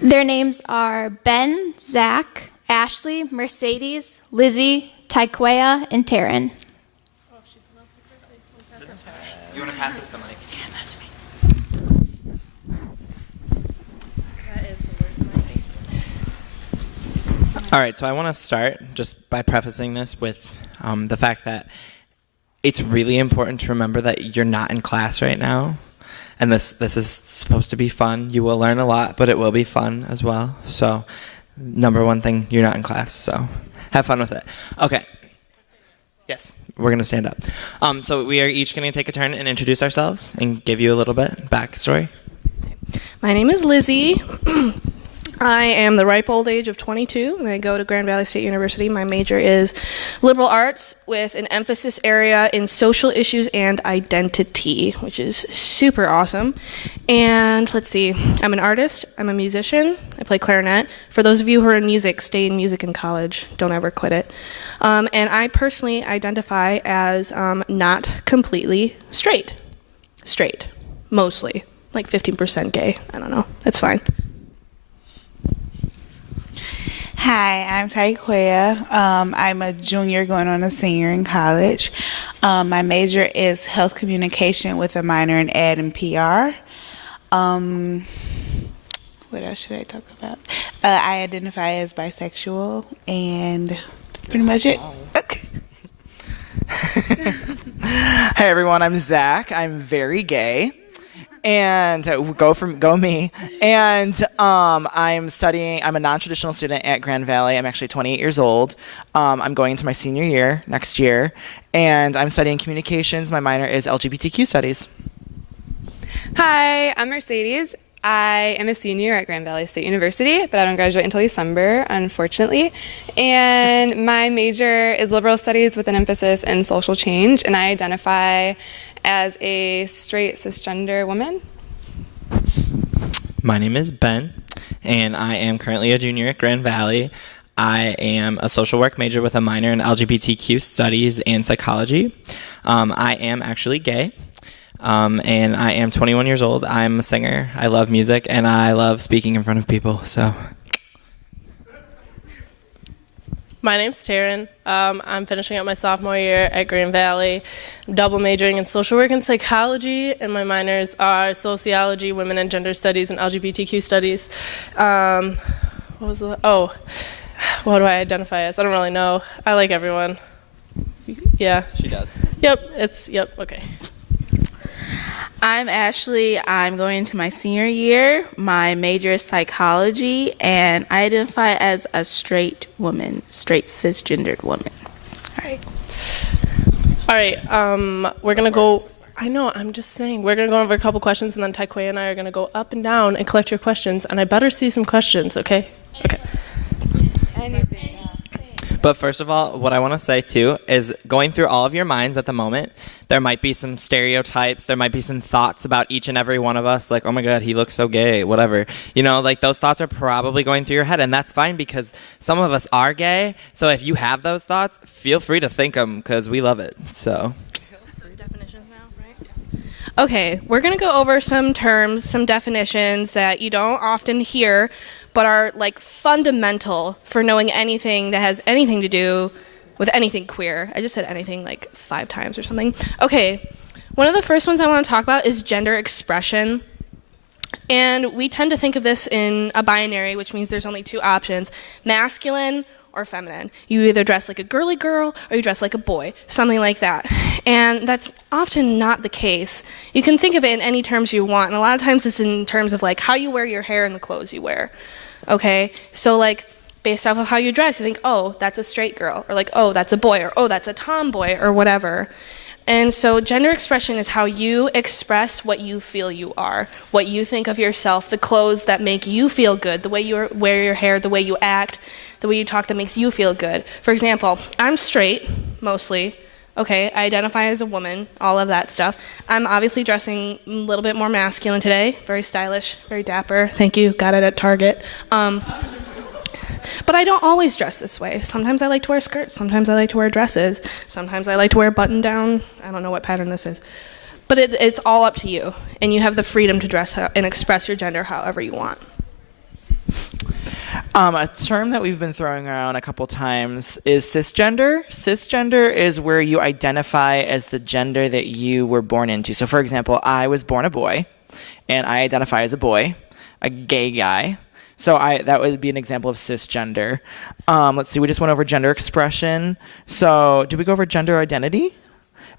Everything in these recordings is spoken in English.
Their names are Ben, Zach, Ashley, Mercedes, Lizzie, Taekwea, and Taryn. You want to pass us the mic? Hand that to me. That is the worst mic. All right, so I want to start just by prefacing this with the fact that it's really important to remember that you're not in class right now. And this is supposed to be fun. You will learn a lot, but it will be fun as well. So, number one thing, you're not in class. So, have fun with it. Okay. Yes, we're going to stand up. So we are each going to take a turn and introduce ourselves and give you a little bit backstory. My name is Lizzie. I am the ripe old age of 22, and I go to Grand Valley State University. My major is liberal arts with an emphasis area in social issues and identity, which is super awesome. And let's see, I'm an artist, I'm a musician, I play clarinet. For those of you who are in music, stay in music in college, don't ever quit it. And I personally identify as not completely straight, mostly, like 15% gay, I don't know, that's fine. Hi, I'm Taekwea. I'm a junior going on a senior in college. My major is health communication with a minor in ed and PR. What else should I talk about? I identify as bisexual, and pretty much it. Hey everyone, I'm Zach. I'm very gay. And go me. And I'm a non-traditional student at Grand Valley. I'm actually 28 years old. I'm going into my senior year next year. And I'm studying communications. My minor is LGBTQ studies. Hi, I'm Mercedes. I am a senior at Grand Valley State University, but I don't graduate until December, unfortunately. And my major is liberal studies with an emphasis in social change, and I identify as a straight cisgender woman. My name is Ben, and I am currently a junior at Grand Valley. I am a social work major with a minor in LGBTQ studies and psychology. I am actually gay, and I am 21 years old. I'm a singer. I love music, and I love speaking in front of people. So, my name's Taryn. I'm finishing up my sophomore year at Grand Valley. I'm double majoring in social work and psychology, and my minors are sociology, women and gender studies, and LGBTQ studies. What do I identify as? I don't really know. I like everyone. Yeah. she does. Yep, okay. I'm Ashley. I'm going into my senior year. My major is psychology, and I identify as a straight woman, straight cisgendered woman. All right, we're going to go, I know, I'm just saying, we're going to go over a couple questions, and then Taekwea and I are going to go up and down and collect your questions, and I better see some questions, okay? Okay. Anything. But first of all, what I want to say too is going through all of your minds at the moment, there might be some stereotypes, there might be some thoughts about each and every one of us, like, oh my God, he looks so gay, whatever. You know, like those thoughts are probably going through your head, and that's fine because some of us are gay. So if you have those thoughts, feel free to think them because we love it. So. Okay, we're going to go over some terms, some definitions that you don't often hear, but are like fundamental for knowing anything that has anything to do with anything queer. I just said anything like 5 times or something. Okay, one of the first ones I want to talk about is gender expression. And we tend to think of this in a binary, which means there's only 2 options, masculine or feminine. You either dress like a girly girl or you dress like a boy, something like that. And that's often not the case. You can think of it in any terms you want, and a lot of times it's in terms of like how you wear your hair and the clothes you wear. Okay? So like based off of how you dress, you think, oh, that's a straight girl, or like, oh, that's a boy, or oh, that's a tomboy, or whatever. And so gender expression is how you express what you feel you are, what you think of yourself, the clothes that make you feel good, the way you wear your hair, the way you act, the way you talk that makes you feel good. For example, I'm straight, mostly. Okay, I identify as a woman, all of that stuff. I'm obviously dressing a little bit more masculine today, very stylish, very dapper. Thank you, got it at Target. But I don't always dress this way. Sometimes I like to wear skirts, sometimes I like to wear dresses, sometimes I like to wear button down. I don't know what pattern this is. But it's all up to you, and you have the freedom to dress and express your gender however you want. A term that we've been throwing around a couple times is cisgender. Cisgender is where you identify as the gender that you were born into. So, for example, I was born a boy, and I identify as a boy, a gay guy. So that would be an example of cisgender. Let's see, we just went over gender expression. So did we go over gender identity?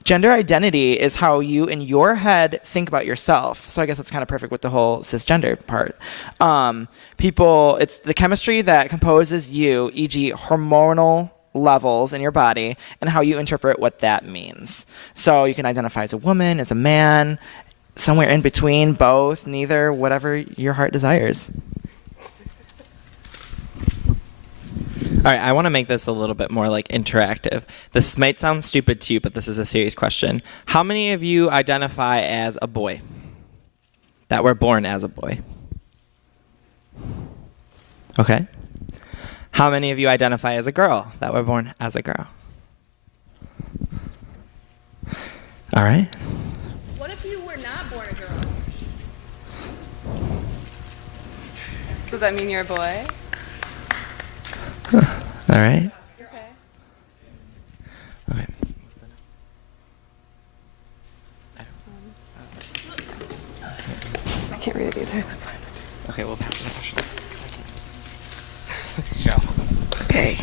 Gender identity is how you, in your head, think about yourself. So I guess that's kind of perfect with the whole cisgender part. It's the chemistry that composes you, e.g. hormonal levels in your body, and how you interpret what that means. So you can identify as a woman, as a man, somewhere in between, both, neither, whatever your heart desires. All right, I want to make this a little bit more like interactive. This might sound stupid to you, but this is a serious question. How many of you identify as a boy? That were born as a boy? Okay. How many of you identify as a girl? That were born as a girl? All right. What if you were not born a girl? Does that mean you're a boy? All right. Okay. Okay. I can't read it either. Okay, we'll pass it on. Okay.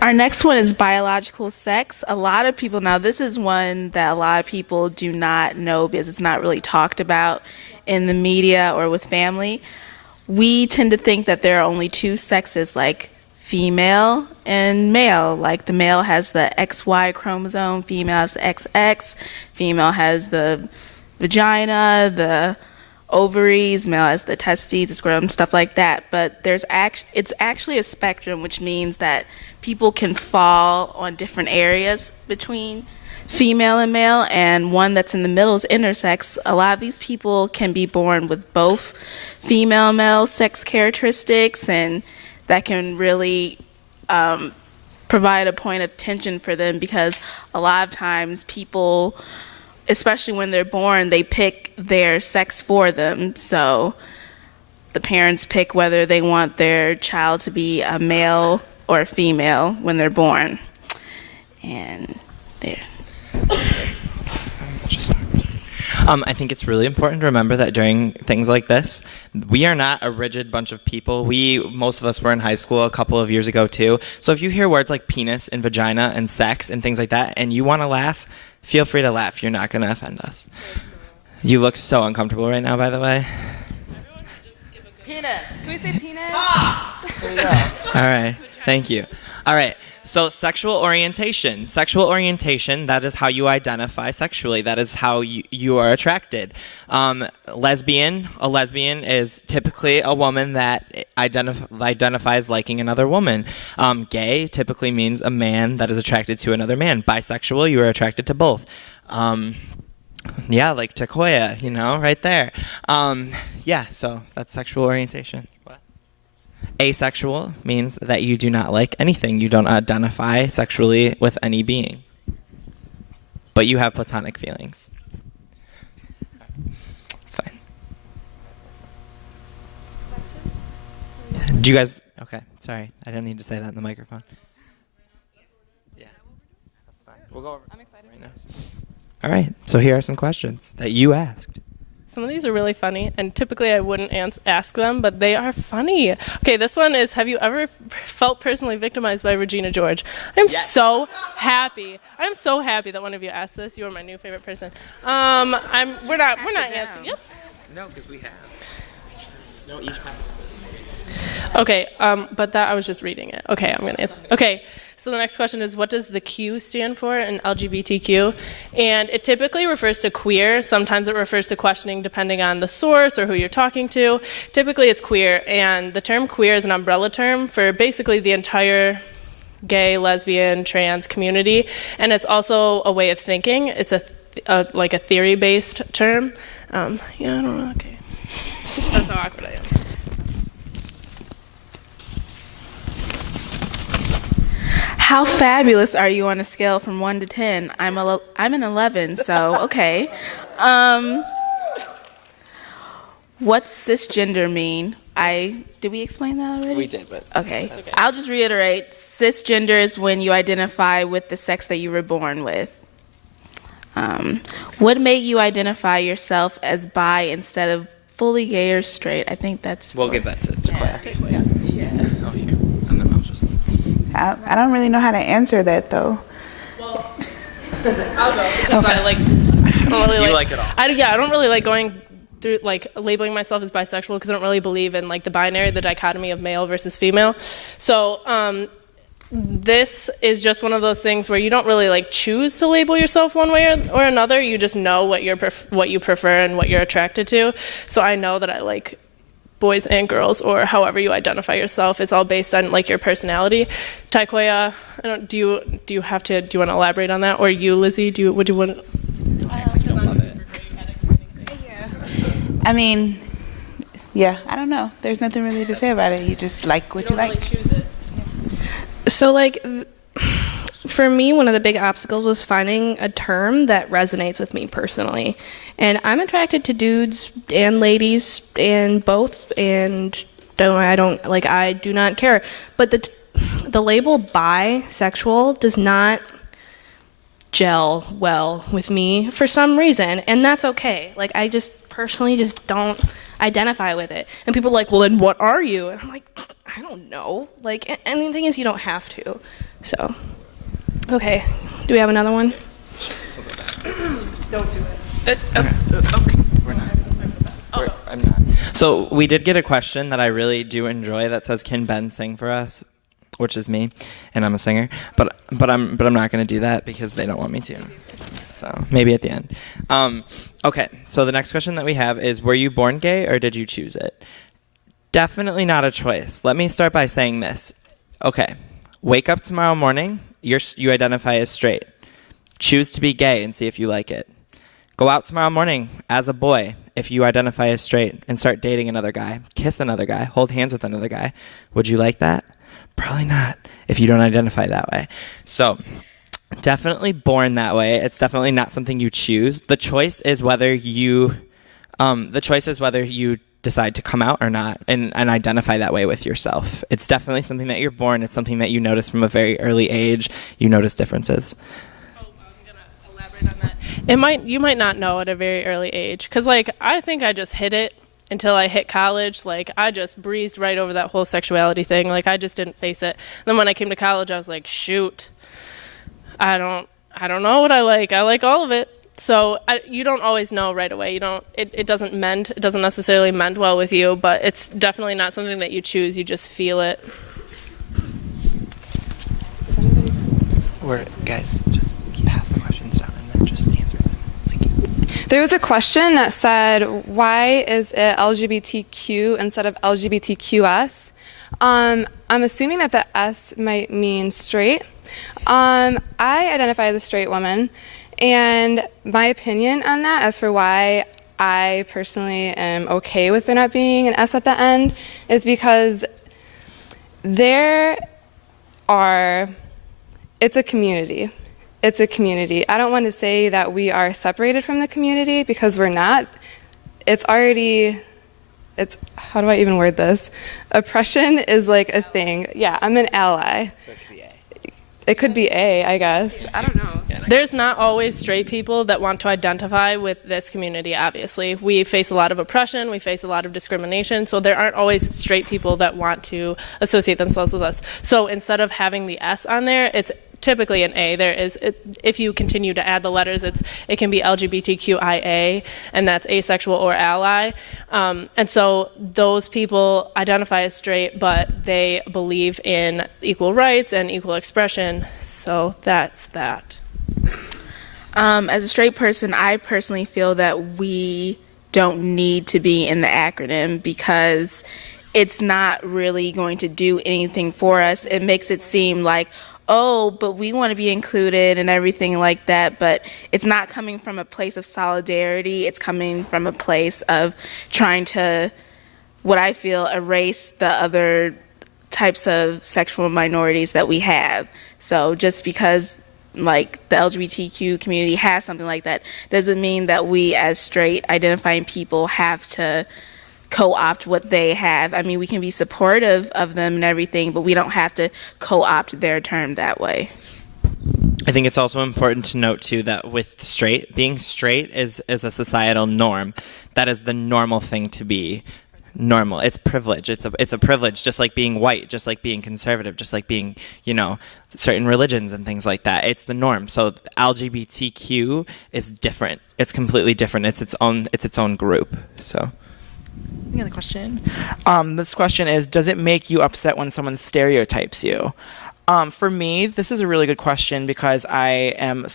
Our next one is biological sex. A lot of people, now this is one that a lot of people do not know because it's not really talked about in the media or with family. We tend to think that there are only two sexes, like female and male. Like the male has the XY chromosome, female has the XX, female has the vagina, the ovaries, male has the testes, the scrotum, stuff like that. But it's actually a spectrum, which means that people can fall on different areas between female and male, and one that's in the middle is intersex. A lot of these people can be born with both female and male sex characteristics, and that can really provide a point of tension for them, because a lot of times people, especially when they're born, they pick their sex for them. So the parents pick whether they want their child to be a male or a female when they're born. And there. I think it's really important to remember that during things like this, we are not a rigid bunch of people. Most of us were in high school a couple of years ago too. So if you hear words like penis and vagina and sex and things like that, and you want to laugh, feel free to laugh. You're not going to offend us. You look so uncomfortable right now, by the way. Penis. Can we say penis? There you go. All right. Thank you. All right. So sexual orientation. Sexual orientation, that is how you identify sexually. That is how you are attracted. A lesbian is typically a woman that identifies liking another woman. Gay typically means a man that is attracted to another man. Bisexual, you are attracted to both. Yeah, like Takoya, right there. Yeah, so that's sexual orientation. Asexual means that you do not like anything. You don't identify sexually with any being, but you have platonic feelings. It's fine. Do you guys... Okay, sorry. I didn't need to say that in the microphone. Yeah, that's fine. We'll go over. I'm excited right now. All right, so here are some questions that you asked. Some of these are really funny, and typically I wouldn't ask them, but they are funny. Okay, this one is, have you ever felt personally victimized by Regina George? I'm so happy. I'm so happy that one of you asked this. You are my new favorite person. We're not answering. Yep. No, because we have. No, each pass it. Okay, but that I was just reading it. Okay, I'm going to answer. Okay, so the next question is, what does the Q stand for in LGBTQ? And it typically refers to queer. Sometimes it refers to questioning depending on the source or who you're talking to. Typically it's queer, and the term queer is an umbrella term for basically the entire gay, lesbian, trans community, and it's also a way of thinking. It's like a theory-based term. Yeah, I don't know. Okay, that's how awkward I am. How fabulous are you on a scale from 1 to 10? I'm an 11, so okay. What's cisgender mean? Did we explain that already? We did, but Okay. I'll just reiterate. Cisgender is when you identify with the sex that you were born with. What made you identify yourself as bi instead of fully gay or straight? I think that's. we'll give that to Claire. Yeah. Oh, here. And then I'll just. I don't really know how to answer that though. Well, I'll go because I don't really You like it all. I don't really like going through like labeling myself as bisexual because I don't really believe in like the binary, the dichotomy of male versus female. So this is just one of those things where you don't really like choose to label yourself one way or another. You just know what you prefer and what you're attracted to. So I know that I like boys and girls, or however you identify yourself. It's all based on like your personality. Taikoya, do you want to elaborate on that, or you, Lizzie? Would you want? I mean, yeah, I don't know. There's nothing really to say about it. You just like what you like. So, like, for me, one of the big obstacles was finding a term that resonates with me personally. And I'm attracted to dudes and ladies and both, and I do not care. But the label bisexual does not gel well with me for some reason, and that's okay. Like, I just personally just don't identify with it. And people are like, well, then what are you? And I'm like, I don't know. Like, and the thing is, you don't have to. So, okay. Do we have another one? Don't do it. Okay. We're not. I'm not. So we did get a question that I really do enjoy that says, "Can Ben sing for us?" Which is me, and I'm a singer. But I'm not going to do that because they don't want me to. So maybe at the end. Okay. So the next question that we have is, were you born gay or did you choose it? Definitely not a choice. Let me start by saying this. Okay. Wake up tomorrow morning. You identify as straight. Choose to be gay and see if you like it. Go out tomorrow morning as a boy if you identify as straight and start dating another guy, kiss another guy, hold hands with another guy. Would you like that? Probably not if you don't identify that way. So definitely born that way. It's definitely not something you choose. The choice is whether you decide to come out or not and identify that way with yourself. It's definitely something that you're born. It's something that you notice from a very early age. You notice differences. I'm gonna elaborate on that. You might not know at a very early age, because like I think I just hit it until I hit college. Like I just breezed right over that whole sexuality thing. Like I just didn't face it. And then when I came to college, I was like, shoot, I don't know what I like. I like all of it. So you don't always know right away. It doesn't mend. It doesn't necessarily mend well with you, but it's definitely not something that you choose. You just feel it. Guys, just pass the questions down and then just answer them. Thank you. There was a question that said, why is it LGBTQ instead of LGBTQS? I'm assuming that the S might mean straight. I identify as a straight woman, and my opinion on that, as for why I personally am okay with there not being an S at the end, is because it's a community. It's a community. I don't want to say that we are separated from the community, because we're not. How do I even word this? Oppression is like a thing. Yeah, I'm an ally. So it could be A. It could be A, I guess. I don't know. There's not always straight people that want to identify with this community, obviously. We face a lot of oppression, we face a lot of discrimination, so there aren't always straight people that want to associate themselves with us. So instead of having the S on there, it's typically an A. If you continue to add the letters, it can be LGBTQIA, and that's asexual or ally. And so those people identify as straight, but they believe in equal rights and equal expression. So that's that. As a straight person, I personally feel that we don't need to be in the acronym, because it's not really going to do anything for us. It makes it seem like, oh, but we want to be included and everything like that, but it's not coming from a place of solidarity. It's coming from a place of trying to, what I feel, erase the other types of sexual minorities that we have. So just because like the LGBTQ community has something like that doesn't mean that we as straight identifying people have to co-opt what they have. I mean, we can be supportive of them and everything, but we don't have to co-opt their term that way. I think it's also important to note too that with being straight is a societal norm. That is the normal thing to be. Normal. It's privilege. It's a privilege, just like being white, just like being conservative, just like being, certain religions and things like that. It's the norm. So LGBTQ is different. It's completely different. It's its own group. So. Any other question? This question is, does it make you upset when someone stereotypes you? For me, this is a really good question because I am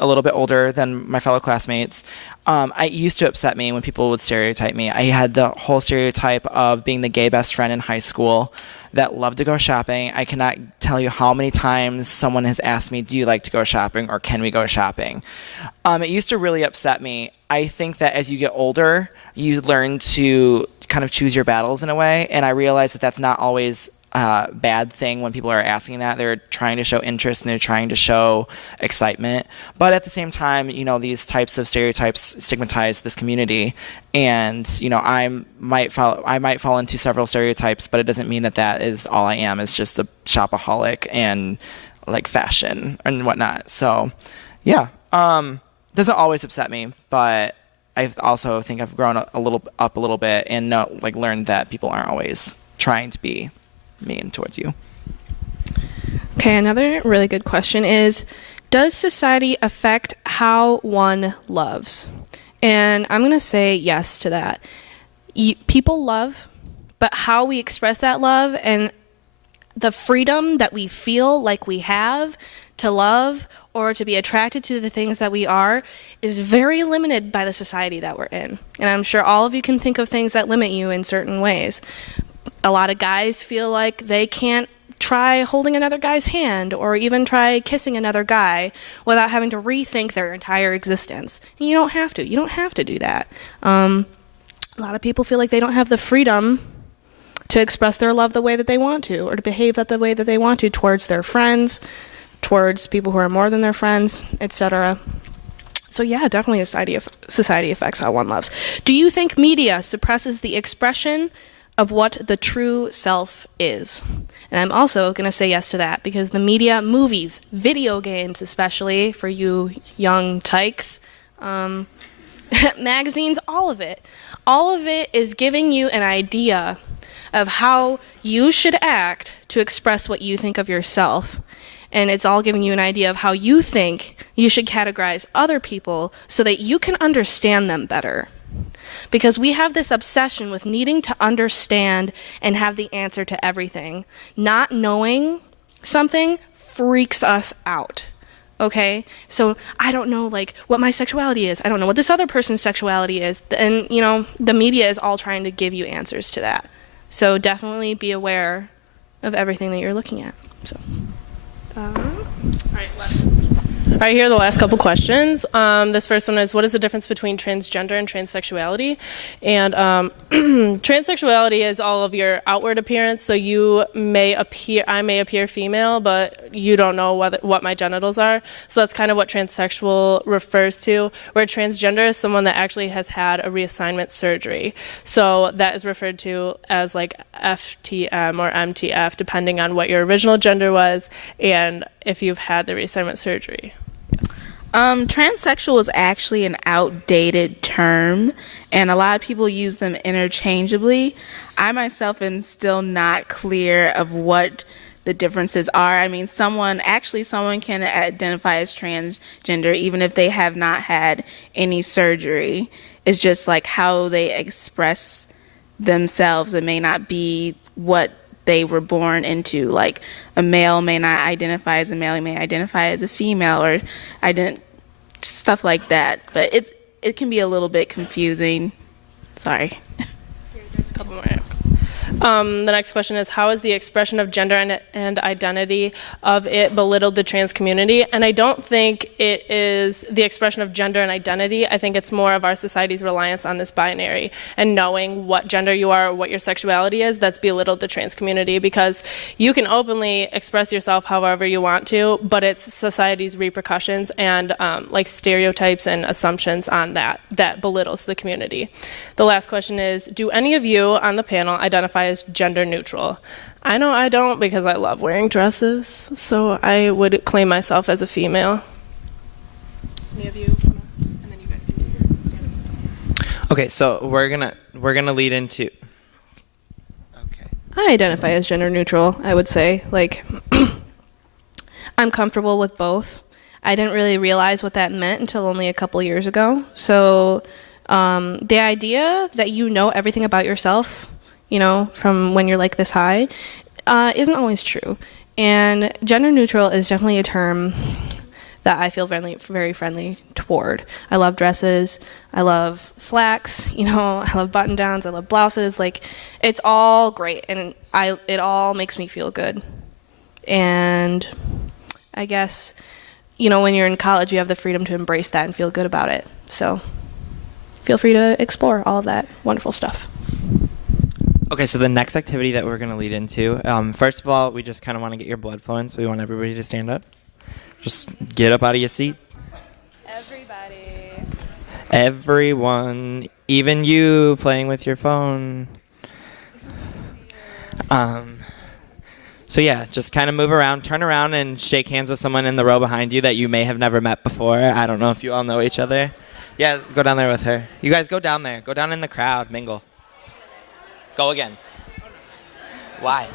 a little bit older than my fellow classmates. It used to upset me when people would stereotype me. I had the whole stereotype of being the gay best friend in high school that loved to go shopping. I cannot tell you how many times someone has asked me, do you like to go shopping or can we go shopping? It used to really upset me. I think that as you get older, you learn to kind of choose your battles in a way, and I realize that that's not always bad thing when people are asking that. They're trying to show interest and they're trying to show excitement. But at the same time, these types of stereotypes stigmatize this community. And, I might fall into several stereotypes, but it doesn't mean that is all I am. It's just a shopaholic and like fashion and whatnot. So yeah, doesn't always upset me, but I also think I've grown a little bit and learned that people aren't always trying to be mean towards you. Okay, another really good question is, does society affect how one loves? And I'm going to say yes to that. People love, but how we express that love and the freedom that we feel like we have to love or to be attracted to the things that we are is very limited by the society that we're in. And I'm sure all of you can think of things that limit you in certain ways. A lot of guys feel like they can't try holding another guy's hand or even try kissing another guy without having to rethink their entire existence. And you don't have to. You don't have to do that. A lot of people feel like they don't have the freedom to express their love the way that they want to or to behave the way that they want to towards their friends, towards people who are more than their friends, etc. So yeah, definitely society affects how one loves. Do you think media suppresses the expression of what the true self is? And I'm also going to say yes to that because the media, movies, video games, especially for you young tykes, magazines, all of it is giving you an idea of how you should act to express what you think of yourself. And it's all giving you an idea of how you think you should categorize other people so that you can understand them better. Because we have this obsession with needing to understand and have the answer to everything. Not knowing something freaks us out. Okay? So I don't know what my sexuality is. I don't know what this other person's sexuality is. And the media is all trying to give you answers to that. So definitely be aware of everything that you're looking at. So All right, here are the last couple questions. This first one is, what is the difference between transgender and transsexuality? And transsexuality is all of your outward appearance. So I may appear female, but you don't know what my genitals are. So that's kind of what transsexual refers to. Where transgender is someone that actually has had a reassignment surgery. So that is referred to as FTM or MTF, depending on what your original gender was and if you've had the reassignment surgery. Transsexual is actually an outdated term, and a lot of people use them interchangeably. I myself am still not clear of what the differences are. I mean, someone can identify as transgender even if they have not had any surgery. It's just how they express themselves. It may not be what they were born into. A male may not identify as a male, he may identify as a female, or stuff like that. But it can be a little bit confusing. Sorry. There's a couple more. The next question is, how is the expression of gender and identity of it belittled the trans community? And I don't think it is the expression of gender and identity. I think it's more of our society's reliance on this binary and knowing what gender you are or what your sexuality is that's belittled the trans community, because you can openly express yourself however you want to, but it's society's repercussions and like stereotypes and assumptions on that belittles the community. The last question is, do any of you on the panel identify as gender neutral? I know I don't, because I love wearing dresses, so I would claim myself as a female. Any of you? And then you guys can do your stand-up. Okay, so we're gonna lead into. Okay. I identify as gender neutral, I would say. Like, I'm comfortable with both. I didn't really realize what that meant until only a couple years ago. So the idea that you know everything about yourself, you know, from when you're like this high, isn't always true. And gender neutral is definitely a term that I feel very friendly toward. I love dresses. I love slacks. You know, I love button downs. I love blouses. Like, it's all great, and it all makes me feel good. And I guess, you know, when you're in college, you have the freedom to embrace that and feel good about it. So feel free to explore all of that wonderful stuff. Okay, so the next activity that we're going to lead into, first of all, we just kind of want to get your blood flowing, so we want everybody to stand up. Just get up out of your seat. Everybody. Everyone, even you playing with your phone. So yeah, just kind of move around, turn around, and shake hands with someone in the row behind you that you may have never met before. I don't know if you all know each other. Yeah, go down there with her. You guys go down there. Go down in the crowd, mingle. Go again. Why?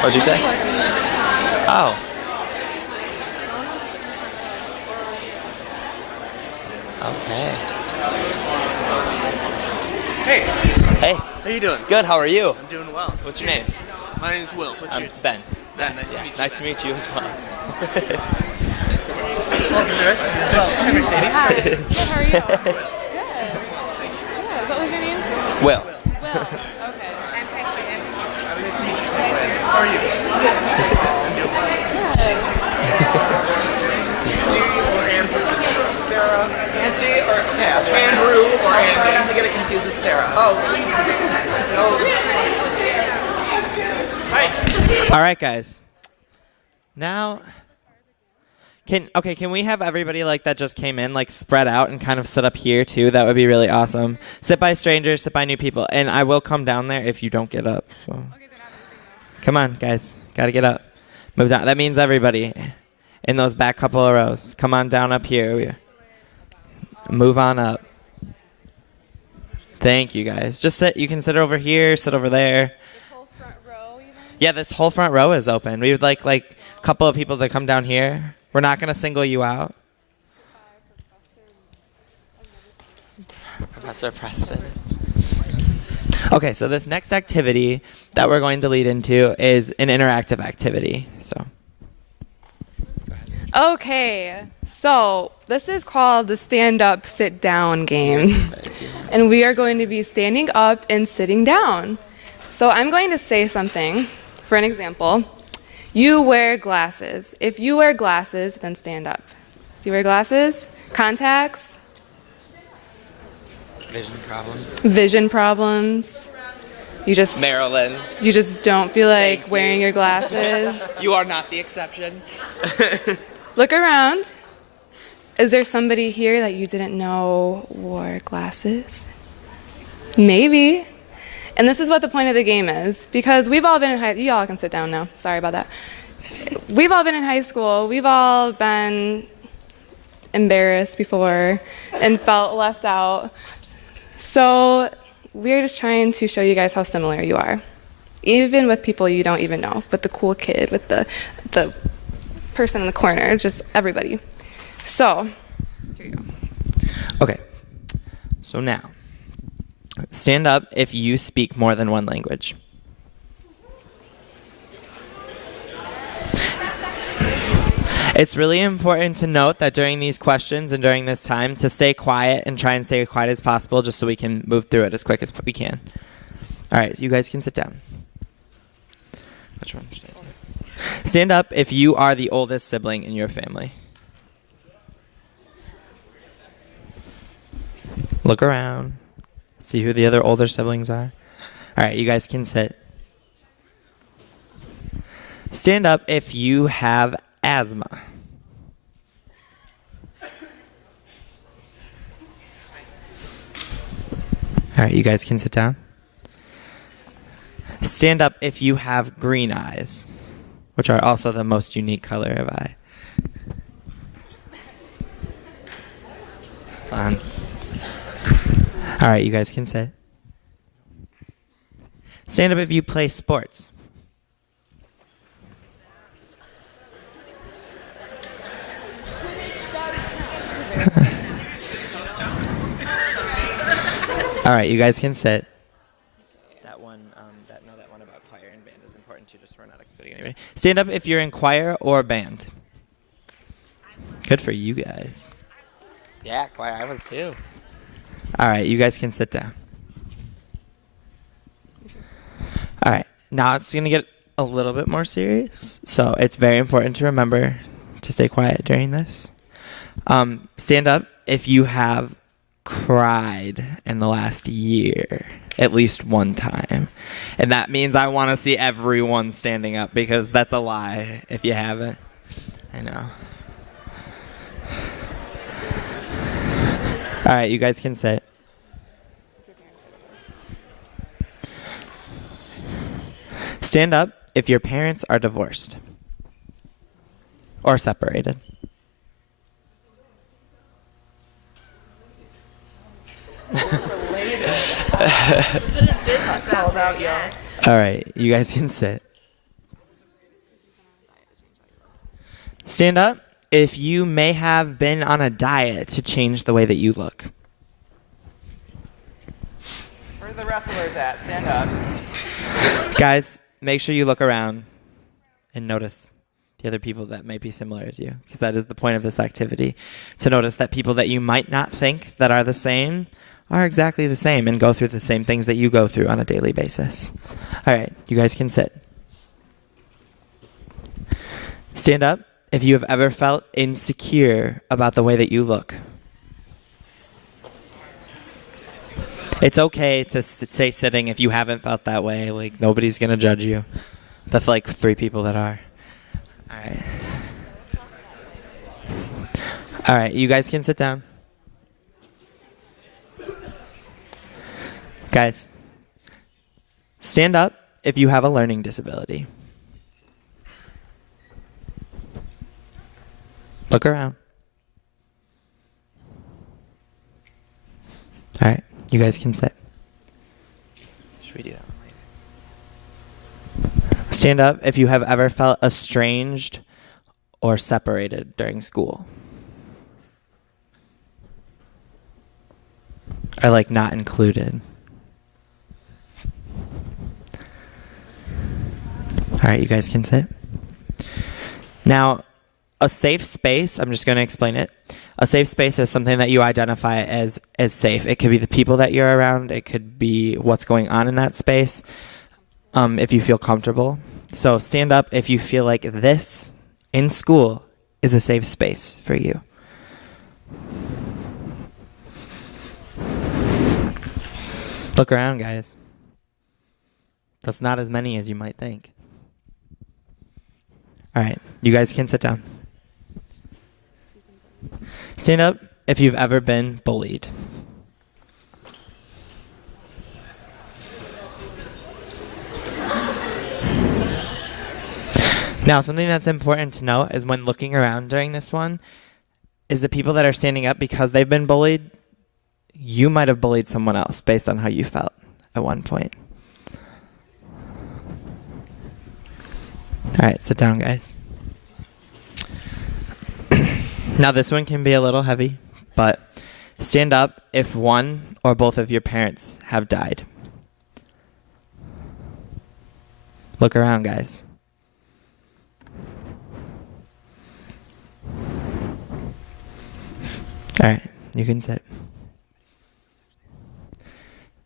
What'd you say? Oh. Okay. Hey, Hey. how you doing? Good. How are you? I'm doing well. What's your name? My name's Will. What's I'm yours? Ben. Ben, nice to meet you. Nice to meet you as well. Welcome to the rest of you as well. Hi, Mercedes. Good, how are you? Good. What was your name? Will. Will. Okay. Nice to meet you. How are you? I'm doing well. Sarah, Angie, or Andrew, or Andy. I get it confused with Sarah. Oh. All right, guys. Now, can we have everybody like that just came in like spread out and kind of sit up here too? That would be really awesome. Sit by strangers, sit by new people, and I will come down there if you don't get up. So, come on, guys, gotta get up. Move down. That means everybody in those back couple of rows. Come on down up here. Move on up. Thank you, guys. Just sit. You can sit over here, sit over there. Yeah, this whole front row is open. We would like a couple of people to come down here. We're not going to single you out. Professor Preston. Okay, so this next activity that we're going to lead into is an interactive activity. So. Okay, so this is called the stand up, sit down game. And we are going to be standing up and sitting down. So I'm going to say something. For an example, you wear glasses. If you wear glasses, then stand up. Do you wear glasses? Contacts? Vision problems. Vision problems. Marilyn. You just don't feel like wearing your glasses. You are not the exception. Look around. Is there somebody here that you didn't know wore glasses? Maybe. And this is what the point of the game is, because we've all been in you all can sit down now. Sorry about that. We've all been in high school. We've all been embarrassed before and felt left out. So we're just trying to show you guys how similar you are, even with people you don't even know, with the cool kid, with the person in the corner, just everybody. So here you go. Okay. So now, stand up if you speak more than one language. It's really important to note that during these questions and during this time to stay quiet and try and stay as quiet as possible just so we can move through it as quick as we can. All right, you guys can sit down. Which one? Stand up if you are the oldest sibling in your family. Look around. See who the other older siblings are. All right, you guys can sit. Stand up if you have asthma. All right, you guys can sit down. Stand up if you have green eyes, which are also the most unique color of eye. Fun. All right, you guys can sit. Stand up if you play sports. All right, you guys can sit. That one about choir and band is important too, just so we're not excluding anybody. Stand up if you're in choir or band. Good for you guys. Yeah, choir, I was too. All right, you guys can sit down. All right, now it's going to get a little bit more serious. So it's very important to remember to stay quiet during this. Stand up if you have cried in the last year at least one time. And that means I want to see everyone standing up because that's a lie if you haven't. I know. All right, you guys can sit. Stand up if your parents are divorced or separated. All right, you guys can sit. Stand up if you may have been on a diet to change the way that you look. Where are the wrestlers at? Stand up. Guys, make sure you look around and notice the other people that may be similar as you, because that is the point of this activity, to notice that people that you might not think that are the same are exactly the same and go through the same things that you go through on a daily basis. All right, you guys can sit. Stand up if you have ever felt insecure about the way that you look. It's okay to stay sitting if you haven't felt that way. Like, nobody's going to judge you. That's like 3 people that are. All right. All right, you guys can sit down. Guys, stand up if you have a learning disability. Look around. All right, you guys can sit. Should we do that one later? Stand up if you have ever felt estranged or separated during school. Or like not included. All right, you guys can sit. Now, a safe space, I'm just going to explain it. A safe space is something that you identify as safe. It could be the people that you're around. It could be what's going on in that space, if you feel comfortable. So stand up if you feel like this in school is a safe space for you. Look around, guys. That's not as many as you might think. All right, you guys can sit down. Stand up if you've ever been bullied. Now, something that's important to note is when looking around during this one is the people that are standing up because they've been bullied, you might have bullied someone else based on how you felt at one point. All right, sit down, guys. Now, this one can be a little heavy, but stand up if one or both of your parents have died. Look around, guys. All right, you can sit.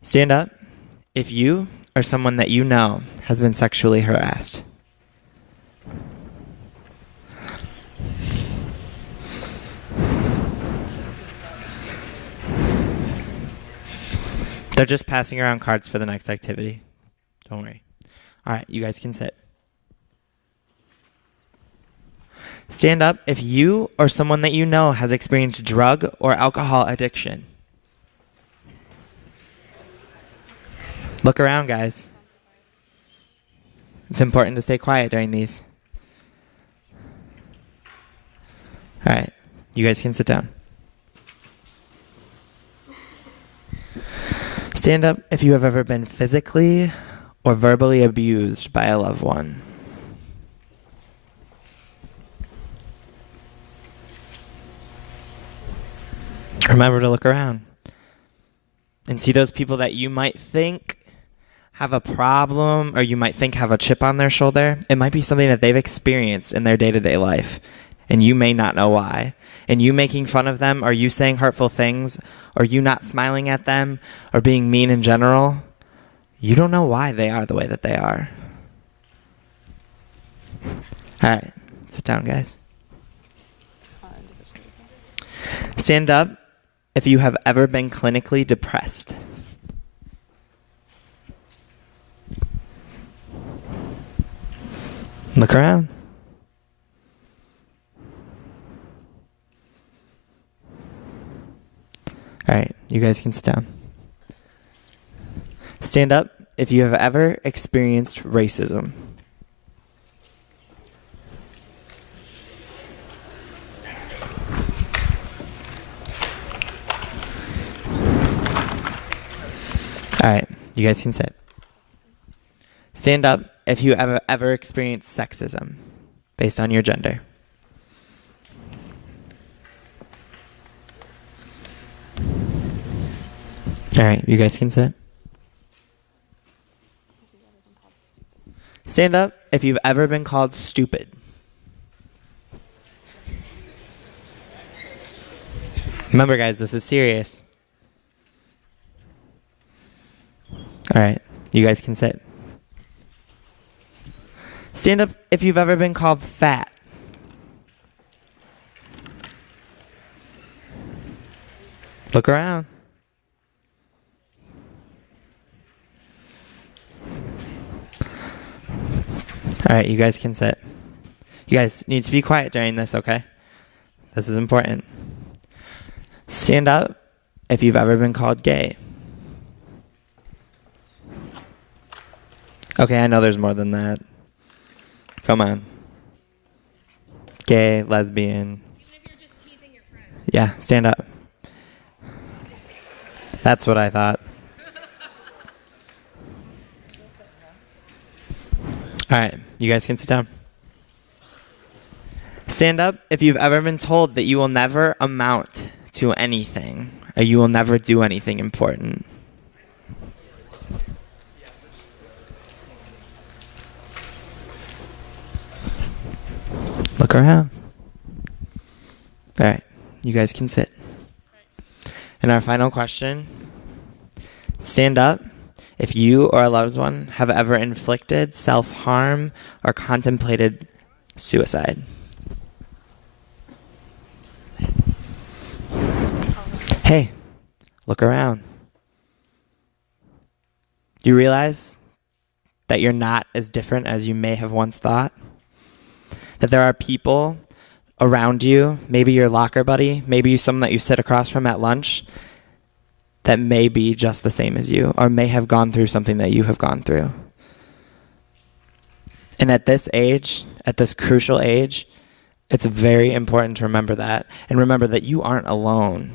Stand up if you or someone that you know has been sexually harassed. They're just passing around cards for the next activity. Don't worry. All right, you guys can sit. Stand up if you or someone that you know has experienced drug or alcohol addiction. Look around, guys. It's important to stay quiet during these. All right, you guys can sit down. Stand up if you have ever been physically or verbally abused by a loved one. Remember to look around and see those people that you might think have a problem or you might think have a chip on their shoulder. It might be something that they've experienced in their day-to-day life, and you may not know why. And you making fun of them, or you saying hurtful things, or you not smiling at them, or being mean in general, you don't know why they are the way that they are. All right, sit down, guys. Stand up if you have ever been clinically depressed. Look around. All right, you guys can sit down. Stand up if you have ever experienced racism. All right, you guys can sit. Stand up if you have ever experienced sexism based on your gender. All right, you guys can sit. Stand up if you've ever been called stupid. Remember, guys, this is serious. All right, you guys can sit. Stand up if you've ever been called fat. Look around. All right, you guys can sit. You guys need to be quiet during this, okay? This is important. Stand up if you've ever been called gay. Okay, I know there's more than that. Come on. Gay, lesbian. Even if you're just teasing your friends. Yeah, stand up. That's what I thought. All right, you guys can sit down. Stand up if you've ever been told that you will never amount to anything, or you will never do anything important. Look around. All right, you guys can sit. And our final question, stand up if you or a loved one have ever inflicted self-harm or contemplated suicide. Hey, look around. Do you realize that you're not as different as you may have once thought? That there are people around you, maybe your locker buddy, maybe someone that you sit across from at lunch, that may be just the same as you, or may have gone through something that you have gone through. And at this age, at this crucial age, it's very important to remember that, and remember that you aren't alone.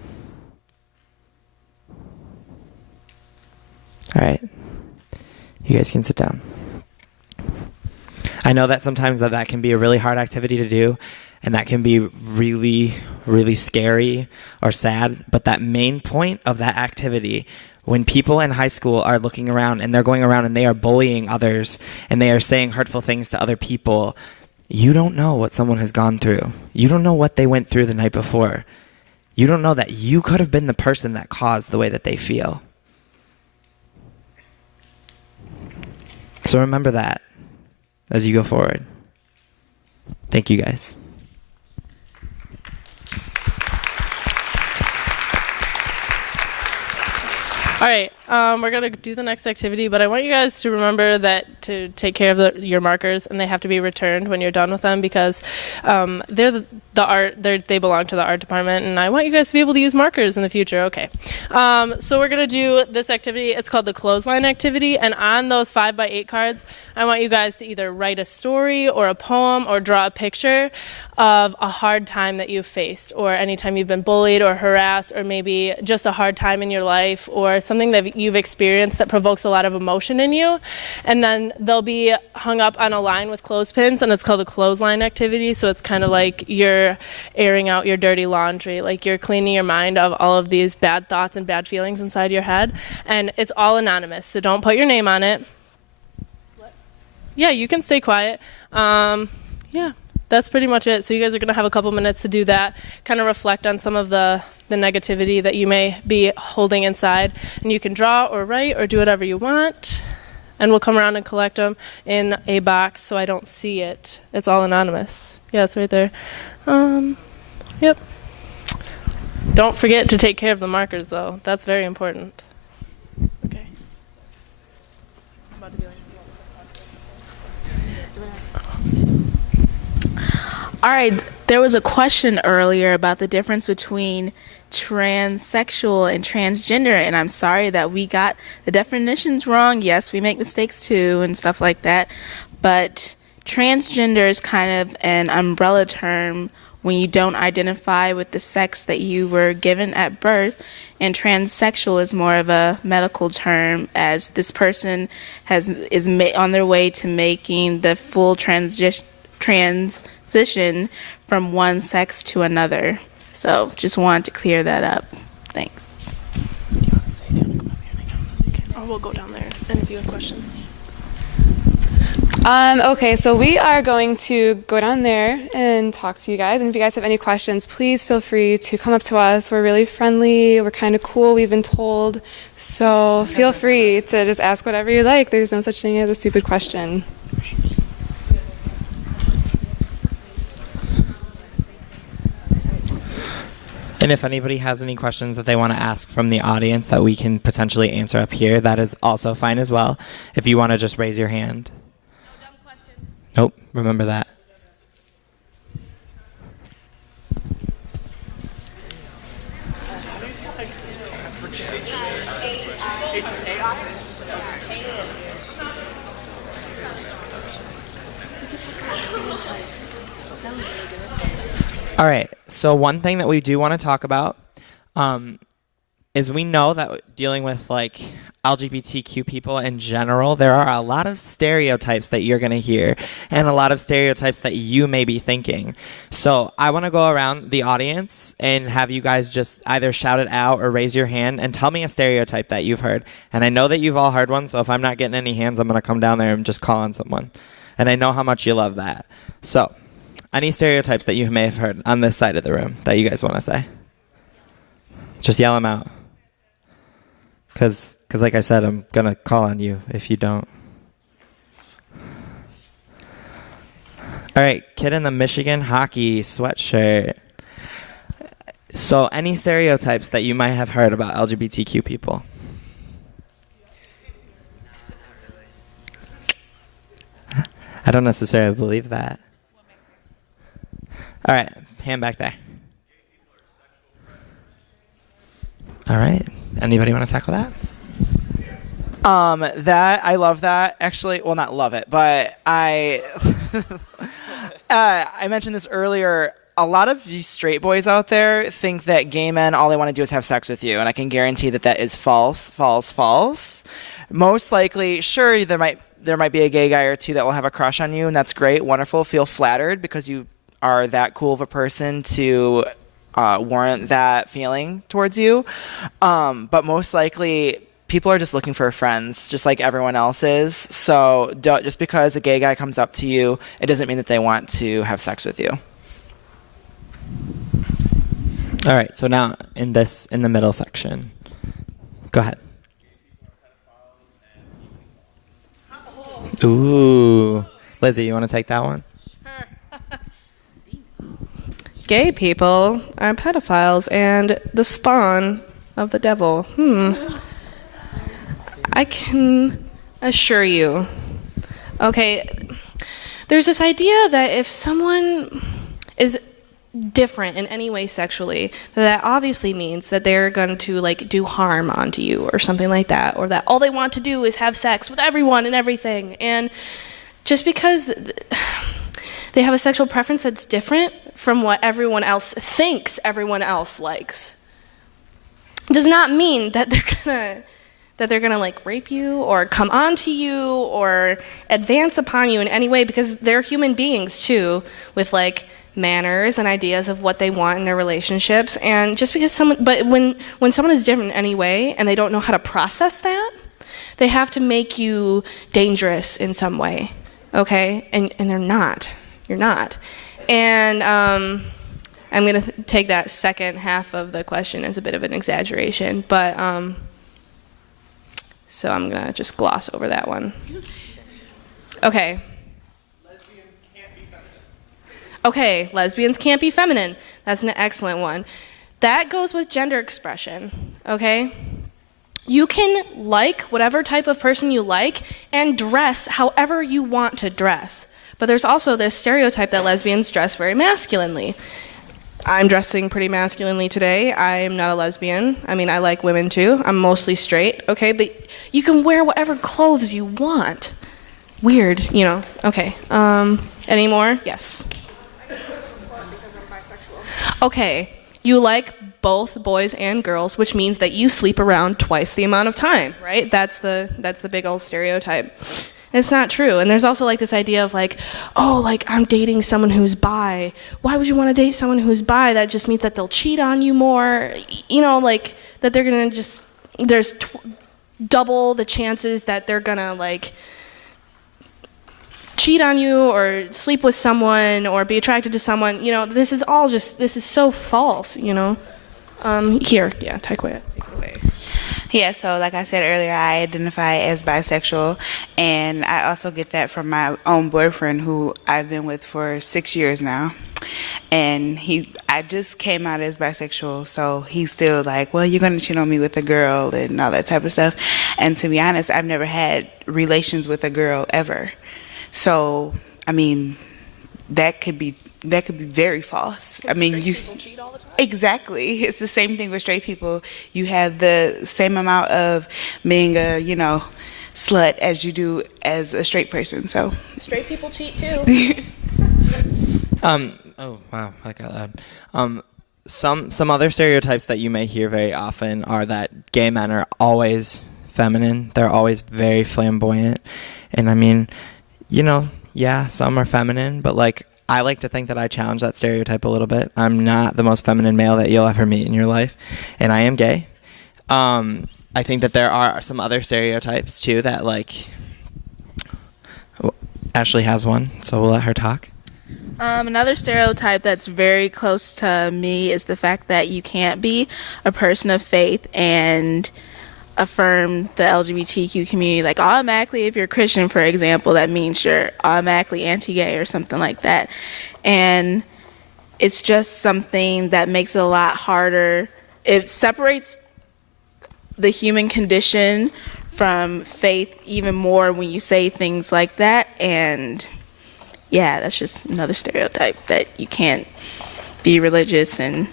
All right, you guys can sit down. I know that sometimes that can be a really hard activity to do, and that can be really, really scary or sad. But that main point of that activity, when people in high school are looking around and they're going around and they are bullying others and they are saying hurtful things to other people, you don't know what someone has gone through. You don't know what they went through the night before. You don't know that you could have been the person that caused the way that they feel. So remember that as you go forward. Thank you, guys. All right, we're going to do the next activity, but I want you guys to remember that to take care of your markers, and they have to be returned when you're done with them, because they belong to the art department, and I want you guys to be able to use markers in the future. Okay, so we're going to do this activity. It's called the clothesline activity, and on those 5x8 cards, I want you guys to either write a story or a poem or draw a picture of a hard time that you've faced, or any time you've been bullied or harassed, or maybe just a hard time in your life, or something that you've experienced that provokes a lot of emotion in you. And then they'll be hung up on a line with clothespins, and it's called a clothesline activity. So it's kind of like you're airing out your dirty laundry, like you're cleaning your mind of all of these bad thoughts and bad feelings inside your head. And it's all anonymous, so don't put your name on it. Yeah, you can stay quiet. Yeah, that's pretty much it. So you guys are going to have a couple minutes to do that, kind of reflect on some of the negativity that you may be holding inside. And you can draw or write or do whatever you want. And we'll come around and collect them in a box so I don't see it. It's all anonymous. Yeah, it's right there. Yep. Don't forget to take care of the markers, though. That's very important. Okay. All right, there was a question earlier about the difference between transsexual and transgender, and I'm sorry that we got the definitions wrong. Yes, we make mistakes too and stuff like that, but transgender is kind of an umbrella term when you don't identify with the sex that you were given at birth, and transsexual is more of a medical term, as this person is on their way to making the full transition from one sex to another. So just wanted to clear that up. Thanks. Do you want to come up here and hang out with us? You can. Or we'll go down there and if you have questions. Okay, so we are going to go down there and talk to you guys. And if you guys have any questions, please feel free to come up to us. We're really friendly. We're kind of cool, we've been told. So feel free to just ask whatever you like. There's no such thing as a stupid question. And if anybody has any questions that they want to ask from the audience that we can potentially answer up here, that is also fine as well. If you want to just raise your hand. No dumb questions. Nope, remember that. All right, so one thing that we do want to talk about is we know that dealing with like LGBTQ people in general, there are a lot of stereotypes that you're going to hear and a lot of stereotypes that you may be thinking. So I want to go around the audience and have you guys just either shout it out or raise your hand and tell me a stereotype that you've heard. And I know that you've all heard one, so if I'm not getting any hands, I'm going to come down there and just call on someone. And I know how much you love that. So any stereotypes that you may have heard on this side of the room that you guys want to say? Just yell them out. Because like I said, I'm going to call on you if you don't. All right, kid in the Michigan hockey sweatshirt. So any stereotypes that you might have heard about LGBTQ people? I don't necessarily believe that. All right, hand back there. All right, anybody want to tackle that? I love that. Actually, well, not love it, but I mentioned this earlier. A lot of you straight boys out there think that gay men, all they want to do is have sex with you, and I can guarantee that that is false, false, false. Most likely, sure, there might be a gay guy or two that will have a crush on you, and that's great, wonderful. Feel flattered because you are that cool of a person to warrant that feeling towards you. But most likely, people are just looking for friends, just like everyone else is. So just because a gay guy comes up to you, it doesn't mean that they want to have sex with you. All right, so now in the middle section. Go ahead. Ooh. Lizzie, you want to take that one? Gay people are pedophiles and the spawn of the devil. I can assure you. Okay, there's this idea that if someone is different in any way sexually, that obviously means that they're going to like do harm onto you or something like that, or that all they want to do is have sex with everyone and everything. And just because they have a sexual preference that's different from what everyone else thinks everyone else likes does not mean that they're gonna like rape you or come onto you or advance upon you in any way, because they're human beings too, with like manners and ideas of what they want in their relationships. And just because when someone is different in any way and they don't know how to process that, they have to make you dangerous in some way, okay? And they're not. You're not. And I'm gonna take that second half of the question as a bit of an exaggeration, but so I'm gonna just gloss over that one. Okay. Okay, lesbians can't be feminine. That's an excellent one. That goes with gender expression, okay? You can like whatever type of person you like and dress however you want to dress. But there's also this stereotype that lesbians dress very masculinely. I'm dressing pretty masculinely today. I'm not a lesbian. I mean, I like women too. I'm mostly straight, okay? But you can wear whatever clothes you want. Weird, you know? Okay. Any more? Yes. Okay, you like both boys and girls, which means that you sleep around twice the amount of time, right? That's the big old stereotype. It's not true. And there's also like this idea of like, oh, like I'm dating someone who's bi. Why would you want to date someone who's bi? That just means that they'll cheat on you more. You know, like that they're gonna just, there's double the chances that they're gonna like cheat on you or sleep with someone or be attracted to someone. You know, this is all just, this is so false, you know. Here, yeah, Taekwondo, take it away. Yeah, so like I said earlier, I identify as bisexual, and I also get that from my own boyfriend, who I've been with for 6 years now. And I just came out as bisexual, so he's still like, well, you're going to cheat on me with a girl and all that type of stuff. And to be honest, I've never had relations with a girl ever. So, I mean, that could be very false. I mean, people cheat all the time. Exactly. It's the same thing with straight people. You have the same amount of being a, you know, slut as you do as a straight person. So straight people cheat too. Oh wow, I got loud. Some other stereotypes that you may hear very often are that gay men are always feminine. They're always very flamboyant, and I mean, you know, yeah, some are feminine, but like, I like to think that I challenge that stereotype a little bit. I'm not the most feminine male that you'll ever meet in your life, and I am gay. I think that there are some other stereotypes too that, like, Ashley has one, so we'll let her talk. Another stereotype that's very close to me is the fact that you can't be a person of faith and affirm the LGBTQ community. Like, automatically, if you're Christian, for example, that means you're automatically anti-gay or something like that. And it's just something that makes it a lot harder. It separates the human condition from faith even more when you say things like that. And yeah, that's just another stereotype, that you can't be religious and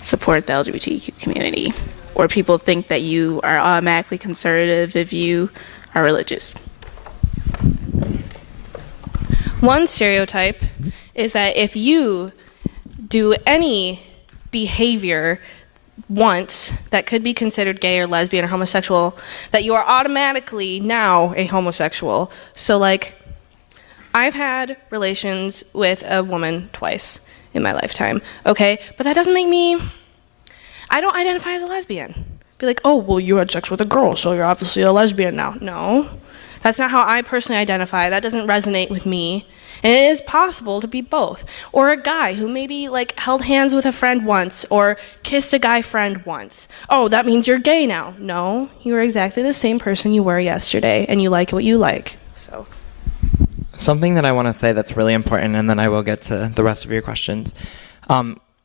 support the LGBTQ community. Or people think that you are automatically conservative if you are religious. One stereotype is that if you do any behavior once that could be considered gay or lesbian or homosexual, that you are automatically now a homosexual. So like, I've had relations with a woman twice in my lifetime, okay? But that doesn't make me, I don't identify as a lesbian. Be like, oh, well, you had sex with a girl, so you're obviously a lesbian now. No, That's not how I personally identify. That doesn't resonate with me. And it is possible to be both. Or a guy who maybe like held hands with a friend once or kissed a guy friend once. Oh, that means you're gay now. No, you are exactly the same person you were yesterday, and you like what you like. So. Something that I want to say that's really important, and then I will get to the rest of your questions.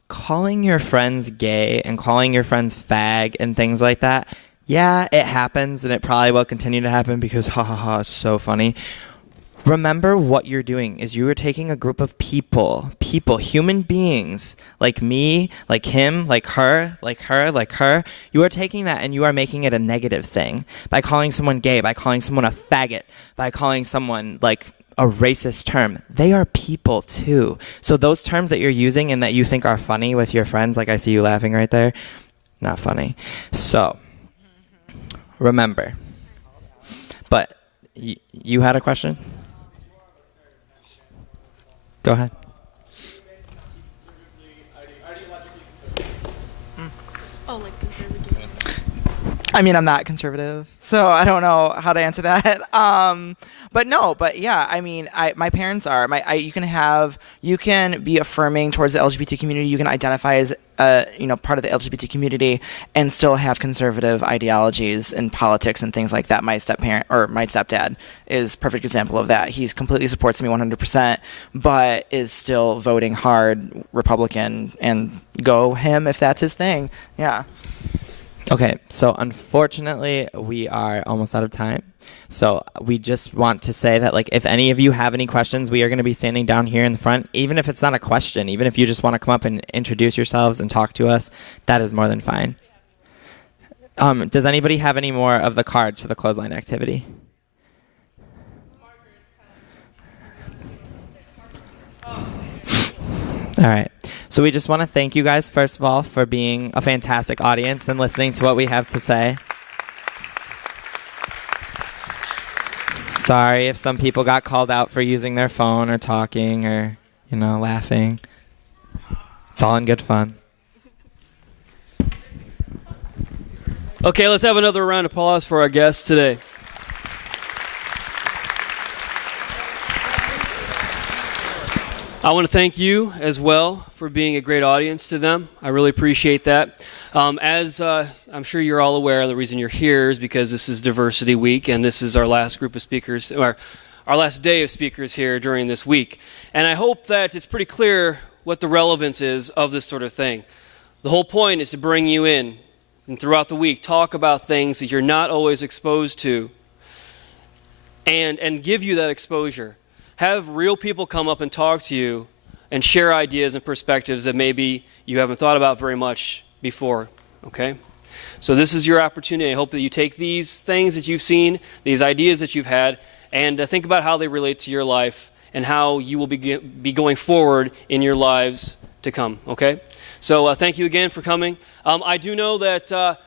Calling your friends gay and calling your friends fag and things like that, yeah, it happens, and it probably will continue to happen because, ha ha ha, it's so funny. Remember what you're doing is you are taking a group of people, human beings, like me, like him, like her, like her, like her. You are taking that and you are making it a negative thing by calling someone gay, by calling someone a faggot, by calling someone like a racist term. They are people too. So those terms that you're using and that you think are funny with your friends, like I see you laughing right there, not funny. So remember. But you had a question? Go ahead. Oh, like conservative. I mean, I'm not conservative, so I don't know how to answer that. But yeah, I mean, my parents are. You can be affirming towards the LGBT community. You can identify as part of the LGBT community and still have conservative ideologies in politics and things like that. My stepdad is a perfect example of that. He completely supports me 100%, but is still voting hard Republican, and go him if that's his thing. Yeah. Okay, so unfortunately, we are almost out of time. So we just want to say that, like, if any of you have any questions, we are going to be standing down here in the front. Even if it's not a question, even if you just want to come up and introduce yourselves and talk to us, that is more than fine. Does anybody have any more of the cards for the clothesline activity? All right. So we just want to thank you guys, first of all, for being a fantastic audience and listening to what we have to say. Sorry if some people got called out for using their phone or talking or, laughing. It's all in good fun. Okay, let's have another round of applause for our guests today. I want to thank you as well for being a great audience to them. I really appreciate that. As I'm sure you're all aware, the reason you're here is because this is Diversity Week, and this is our last group of speakers, or our last day of speakers here during this week. And I hope that it's pretty clear what the relevance is of this sort of thing. The whole point is to bring you in and throughout the week talk about things that you're not always exposed to and give you that exposure. Have real people come up and talk to you and share ideas and perspectives that maybe you haven't thought about very much before, okay? So this is your opportunity. I hope that you take these things that you've seen, these ideas that you've had, and think about how they relate to your life and how you will be going forward in your lives to come, okay? So thank you again for coming. I do know that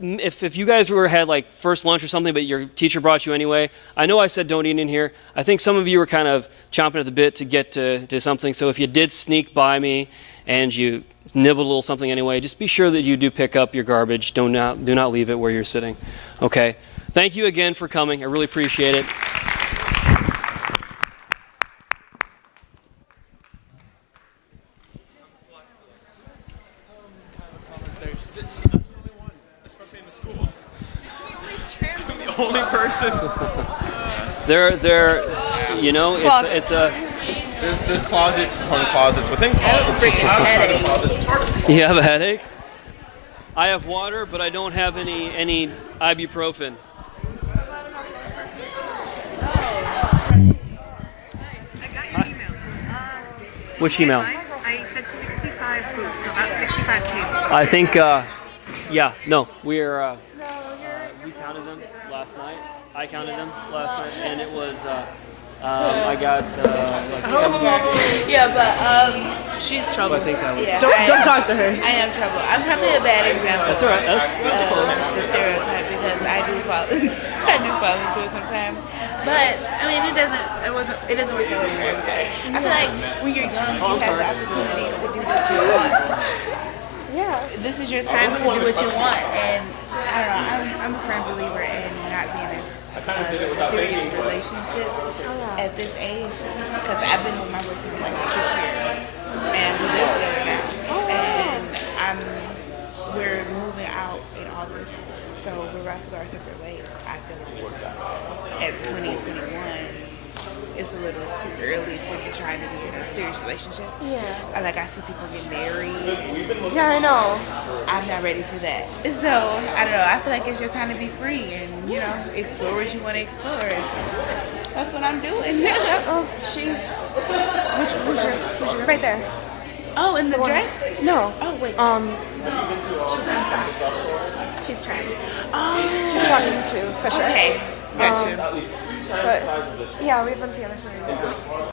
if you guys had like first lunch or something, but your teacher brought you anyway, I know I said don't eat in here. I think some of you were kind of chomping at the bit to get to something. So if you did sneak by me and you nibbled a little something anyway, just be sure that you do pick up your garbage. Do not leave it where you're sitting. Okay. Thank you again for coming. I really appreciate it. Only person. There's closets upon closets within closets. You have a headache? I have water, but I don't have any ibuprofen. Which email? I said 65 booths, so about 65 tables. I think, we counted them last night. I counted them last night, and it was, I got like 7. Yeah, but she's trouble. So I think I was. Yeah, don't talk to her. I am trouble. I'm probably a bad example. That's all right. That's close. The stereotype because I do fall into it sometimes. But I mean, it doesn't work out for everybody. I feel like when you're young, you have the opportunity to do what you want. Yeah, this is your time to do what you want, and I don't know. I'm a firm believer in not being a serious relationship at this age because I've been with my boyfriend for like 6 years, and we live together now, and we're moving out in August, so we're about to go our separate ways. I feel like at 2021, it's a little too early to be trying to be in a serious relationship. Yeah. Like I see people get married. Yeah, I know. I'm not ready for that. So I don't know. I feel like it's your time to be free and explore what you want to explore. So that's what I'm doing. Oh, she's Who's your right there. Oh, in the one- dress? No. Oh wait. She's trans. Oh. She's talking to Fisher. Okay. Gotcha. But yeah, we've been together for a year.